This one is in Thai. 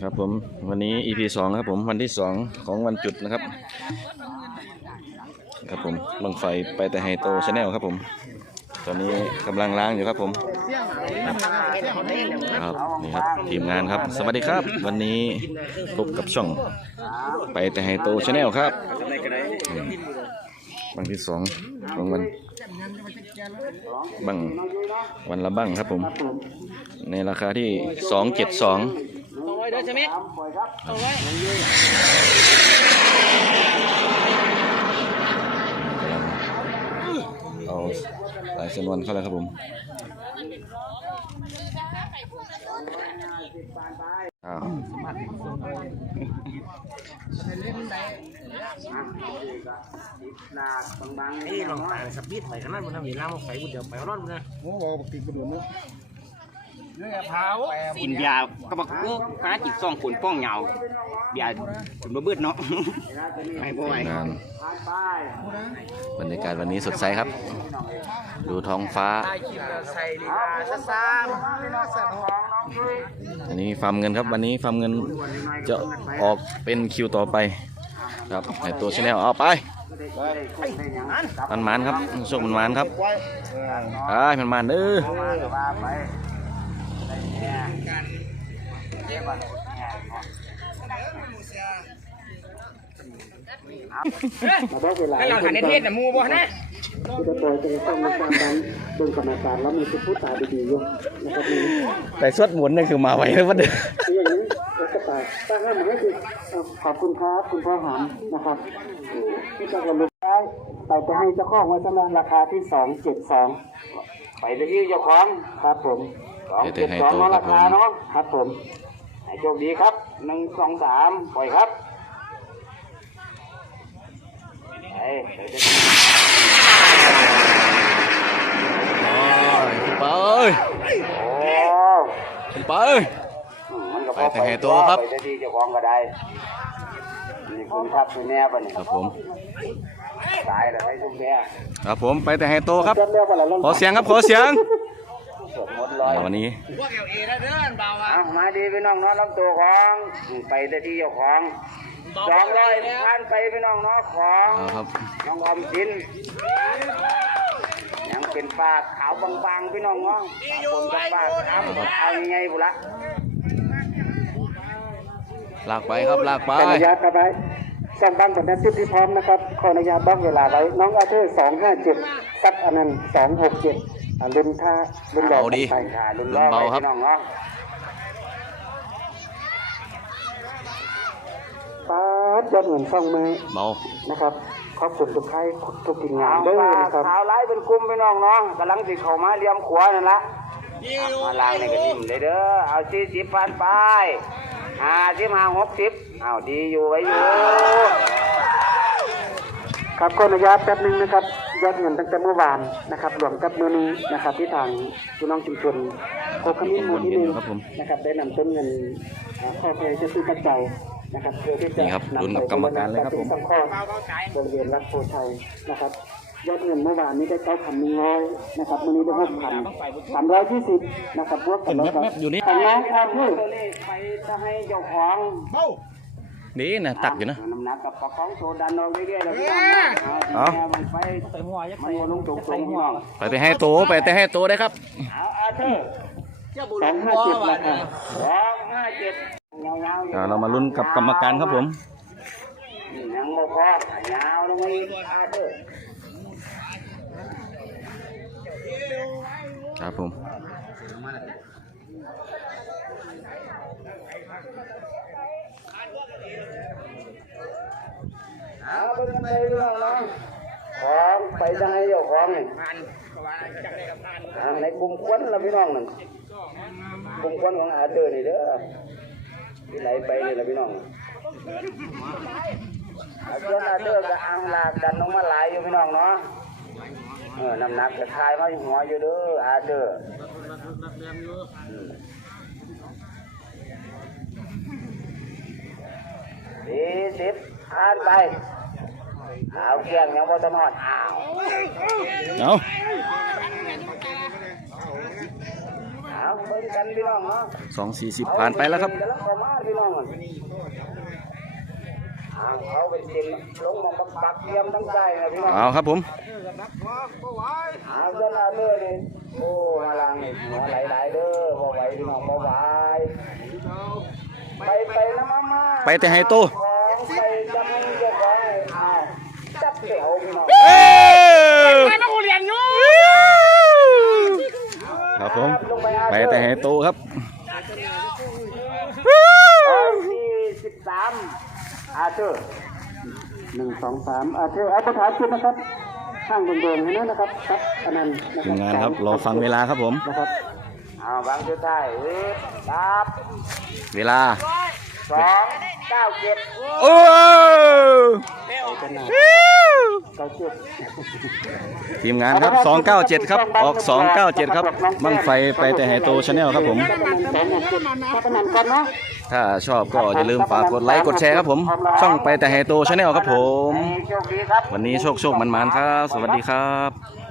ครับผมวันนี้ EP สองครับผมวันที่สองของวันจุดนะครับ ครับผมบังไฟไปแต่ไฮโตชาแนลครับผม ตอนนี้กำลังล้างอยู่ครับผมครับนี่ครับทีมงานครับ สวัสดีครับ วันนี้พบกับช่อง ไปแต่ไฮโตชาแนลครับ อืมวันที่สองของวันบังวันละบังครับผม ในราคาที่สองเจ็ดสองเอาไว้เด้อใช่ไหมเอาไว้เอาสายเส้นวันเข้าแล้วครับผมอ้าว นี่ลองตายสับบิดไปขนาดมันทำอย่างน้ำไฟบุญเดียวไปร้อนมันนะโอ้โหติดกระโดดเนาะกินยาก็บอกโอ้ฟ้าจิตซองขนป้องเหงาเบียร์ถึงมาเบิดเนาะไม่บ่ไหวงานบรรยากาศวันนี้สดใสครับ ดูท้องฟ้า อันนี้ฟาร์มเงินครับวันนี้ฟาร์มเงินจะออกเป็นคิวต่อไปครับในตัวชแนลเอาไปมันมันครับโชคมันมันครับไอ้มันมันๆเด้อให้เราหันในเทศน่ะมูบ่นะ จะปล่อยจะต้องมีการดันเดินกรรมการแล้วมีผู้ตาดีๆอยู่นะครับนี่แต่สวดหมุนนี่คือมาไวแล้ววันเดียวคืออย่างนี้กระต่ายตั้งให้มันก็คือขอบคุณครับคุณพ่อหามนะครับที่จะกระลุกได้แต่จะให้เจ้าของไว้สำหรับราคาที่สองเจ็ดสองไปที่เจ้าของครับผมสองเจ็ดสองเนาะราคาเนาะครับผมให้โชคดีครับหนึ่งสองสามปล่อยครับไปเดี๋ยวจะไปเอ้ย โอ้ ไปเอ้ยมันก็พไปอแต่ให้ตัวครับไปที่เจ้าของก็ได้นี่คุณครับคุณแม่ปะเนี่ยครับผมตายแล้วให้ทุกแม่ครับผมไปแต่ไฮโตครับเรียกว่าอะไรล่ะขอเสียงครับขอเสียงสวดมนต์ลอยวันนี้พวกเอลเอแล้วเด้อเบาอะเอามาดีพี่น้องเนาะลำตัวของไปได้ที่เจ้าของสองร้อยพันไปพี่น้องเนาะของเอาครับน้องอมสินยัง เป็นปลาขาวบางๆพี่น้องเนาะปลาปนกับปลาขาวเอายังไงบุละลากไปครับลากไปขออนุญาตครับไว้สั่งบังผลนั้นที่พร้อมนะครับขออนุญาตบ้างเวลาไว้น้องอาเธอร์สองห้าเจ็ดซักอนันต์สองหกเจ็ดลืมท่าลืมดอกเอาดีไปขาลุนล้อเบาไปครับ พี่น้องเนาะ ป้า ดยอดเงินสองมือเบานะครับขอบคุณทุกท่านทุกทีมงานด้วยปลานะครับขาวไล่เป็นกลุ่มพี่น้องเนาะกำลังสิเข้ามาเลี้ยมขวานั่นละมาล้างในกระดิ่มเลยเด้อเอาสี่สิบพันไปห้าสิบห้าหกสิบเอาดีอยู่ไว้อยู่ครับขออนุญาตแป๊บนึงนะครับยอดเงินตั้งแต่เมื่อวานนะครับรวมกับเมื้อนี้นะครับ ที่ทางพี่น้องชุมชนโคกขมิ้นหมู่ที่หนึ่งนะครับ ได้นำต้นเงินอ่าข้อเพลจะซื้อปัจจัย นะครับเพื่อที่จะนี่ครับลุ้นกับกรรมการเลยครับผมนำไปสังเคราะห์บริเวณรักโพชัยนะครับยอดเงินเมื่อวานนี้ได้เก้าพันหนึ่งร้อยนะครับมื้อนี้ได้หกพันสามร้อยยี่สิบนะครับบวกกันแล้วครับแมปๆอยู่นี่ ของน้องครับพี่ตัวเลขไปจะให้เจ้าของ นี่นะตักอยู่นะ น้ำหนักกับประคองโซดันออกเรื่อยๆแล้วพี่น้องนะเอาเอามันไปมันวนลงตรงๆพี่น้องไปแต่ไฮโตไปแต่ไฮโตได้ครับ เอาอาเธอร์สองห้าเจ็ดราคาสองห้าเจ็ดยาวๆ อ่าเรามาลุ้นกับกรรมการครับผมยังบ่พอยาวลงมาอีกอาเธอร์ครับผมเอาไปกันไปพี่น้องเนาะของไปจะให้เจ้าของนี่อ่าในกลุ่มควันละพี่น้องนั่นกลุ่มควันของอาเธอร์นี่เด้อ ที่ไหลไปนี่ละพี่น้องอาส่วนอาเธอร์ก็อ่างลากดันลงมาหลายอยู่พี่น้องเนาะเออน้ำหนักจะคายมาอยู่หัวอยู่เด้ออาเธอร์อืมสี่สิบผ่านไปเอาเกียงยังบ่ทันหอดอ้าวเอา เอา เบิ่งกันพี่น้องเนาะ สองสี่สิบผ่านไปแล้วครับกำลังเข้ามาพี่น้องอะอ่าเขาเป็นเต็มลงมาปักปักเตรียมทั้งใจนะพี่น้องเอาครับผมเอาเจ้าหน้าเด้อนี่โอ้มาลังนี่หัวไหลๆเด้อบ่ไหวพี่น้องบ่ไหวไปไปนะมามาไปแต่ไฮโต ของไปจังเจ้าของอ้าวจับเสียวพี่น้อง ครับผม ไป แต่ไฮโตครับร้อยสี่สิบสามอาเธอร์หนึ่งสองสามอาเธอเอาประธานขึ้นนะครับข้างเดิมๆให้นั่นนะครับครับอันนั้นนะคทีรับมงานครับรอฟังเวลาครับผมนะครับเอาวางจุดท้ายเฮ้ยครับเวลาสองเก้าเจ็ดโอ้ กันหนาเก้าเจ็ดทีมงานครับ 297 ครับ ออก 297 ครับบังไฟไปแต่ไฮโตชาแนลครับผมประมาณสองหกเจ็ดถ้าประมาณก่อนเนาะถ้าชอบก็อย่าลืมฝากกดไลค์กดแชร์ครับผม ช่องไปแต่ไฮโตชาแนลครับผมโชคดีครับวันนี้โชคโชคมันๆครับ สวัสดีครับ